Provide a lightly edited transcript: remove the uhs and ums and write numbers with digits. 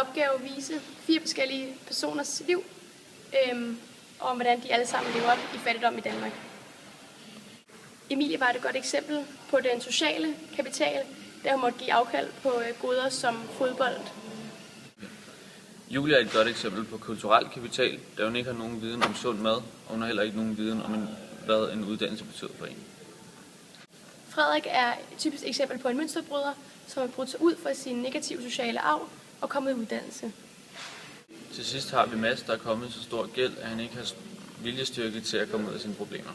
opgave vise 4 forskellige personers liv, og om hvordan de alle sammen lever i fattigdom i Danmark. Emilie var et godt eksempel på den sociale kapital, der hun måtte give afkald på goder som fodbold. Julie er et godt eksempel på kulturel kapital, da hun ikke har nogen viden om sund mad, og hun har heller ikke nogen viden om, hvad en uddannelse betyder for en. Frederik er et typisk eksempel på en mønsterbryder, som har brudt sig ud fra sin negative sociale arv og kommet i uddannelse. Til sidst har vi Mads, der er kommet i så stor gæld, at han ikke har viljestyrke til at komme ud af sine problemer.